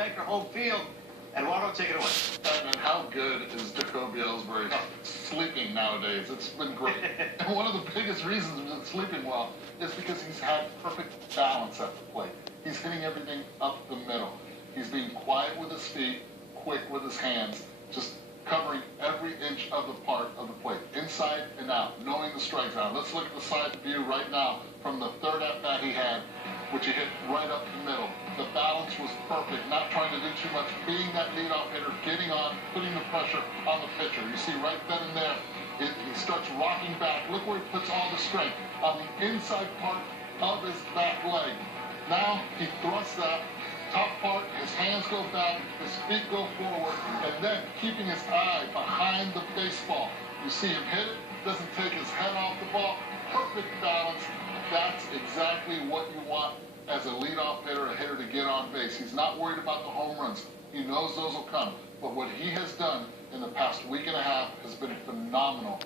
Baker home field, and Eduardo, take it away. And how good is Jacoby Ellsbury sleeping nowadays? It's been great. And one of the biggest reasons he's been sleeping well is because he's had perfect balance at the plate. He's hitting everything up the middle. He's being quiet with his feet, quick with his hands, just covering every inch of the part of the plate, inside and out, knowing the strike zone. Let's look at the side view right now from the third at-bat he had, which he hit right up the middle. The balance was perfect, not trying to do too much, being that leadoff hitter, getting on, putting the pressure on the pitcher. You see right then and there, he starts rocking back. Look where he puts all the strength, on the inside part of his back leg. Now he thrusts that top part, his hands go back, his feet go forward, and then keeping his eye behind the baseball. You see him hit it, doesn't take his head off the ball, perfect balance. That's exactly what you want as a leadoff hitter, a hitter to get on base. He's not worried about the home runs. He knows those will come. But what he has done in the past week and a half has been phenomenal.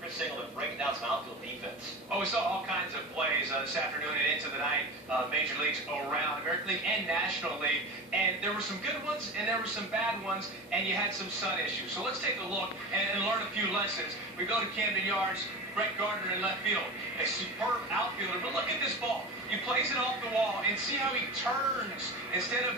Chris Singleton, breaking down some outfield defense. Oh, we saw all kinds of plays this afternoon and into the night. Major leagues around, American League and National League. And there were some good ones and there were some bad ones, and you had some sun issues. So let's take a look and learn a few lessons. We go to Camden Yards, Brett Gardner in left field. A superb outfielder, but look at this ball. He plays it off the wall and see how he turns. Instead of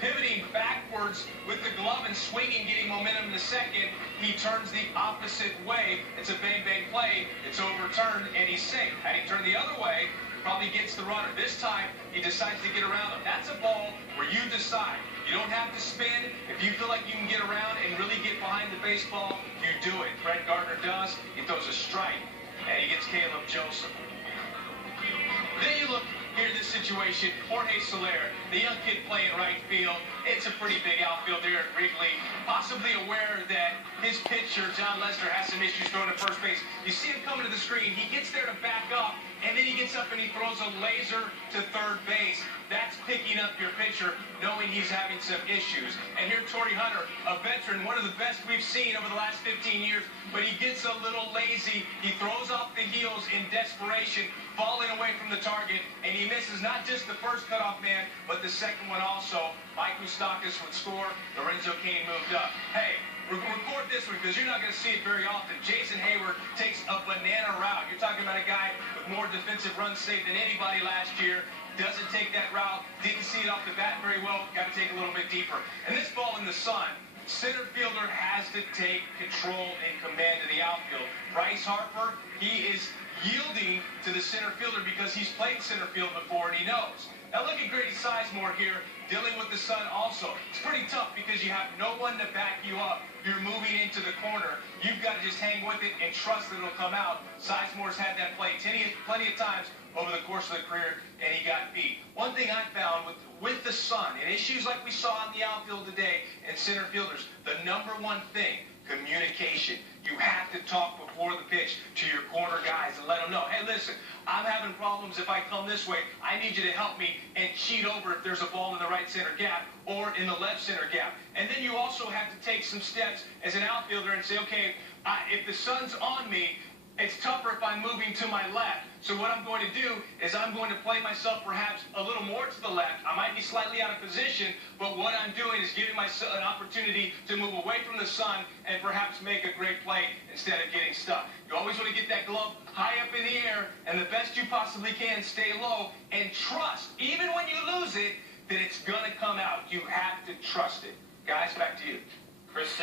pivoting backwards with the glove and swinging, getting momentum in the second, he turns the opposite way. It's a bang-bang play. It's overturned, and he's safe. Had he turned the other way, probably gets the runner. This time, he decides to get around him. That's a ball where you decide. You don't have to spin. If you feel like you can get around and really get behind the baseball, you do it. Brett Gardner does. He throws a strike, and he gets Caleb Joseph. Then you look here in this situation, Jorge Soler, the young kid playing right field. It's a pretty big outfield there at Wrigley. Possibly aware that his pitcher, John Lester, has some issues throwing to first base. You see him coming to the screen. He gets there to back up, and then he gets up and he throws a laser to third base. That's picking up your pitcher, knowing he's having some issues. And here, Torrey Hunter, a veteran, one of the best we've seen over the last 15 years, but he gets a little lazy. He throws off the heels in desperation, falling away from the target, and he misses not just the first cutoff man, but the second one also. Mike Moustakas would score. Lorenzo Cain moved up. Hey, record this one because you're not going to see it very often. Jason Hayward takes a banana route. You're talking about a guy with more defensive runs saved than anybody last year. Doesn't take that route. Didn't see it off the bat very well. Got to take a little bit deeper. And this ball in the sun, center fielder has to take control and command of the outfield. Bryce Harper, he is yielding to the center fielder because he's played center field before and he knows. Now look at Grady Sizemore here, dealing with the sun also. It's pretty tough because you have no one to back you up. You're moving into the corner. You've got to just hang with it and trust that it'll come out. Sizemore's had that play plenty of times over the course of the career, and he got beat. One thing I found with the sun and issues like we saw in the outfield today and center fielders, the number one thing, communication. You have to talk before the pitch to your corner guys and let them know, hey, listen, I'm having problems if I come this way. I need you to help me and cheat over if there's a ball in the right center gap or in the left center gap. And then you also have to take some steps as an outfielder and say, okay, if the sun's on me, it's tougher if I'm moving to my left. So what I'm going to do is I'm going to play myself perhaps a little more to the left. I might be slightly out of position, but what I'm doing is giving myself an opportunity to move away from the sun and perhaps make a great play instead of getting stuck. You always want to get that glove high up in the air, and the best you possibly can, stay low and trust, even when you lose it, that it's going to come out. You have to trust it. Guys, back to you. Chris.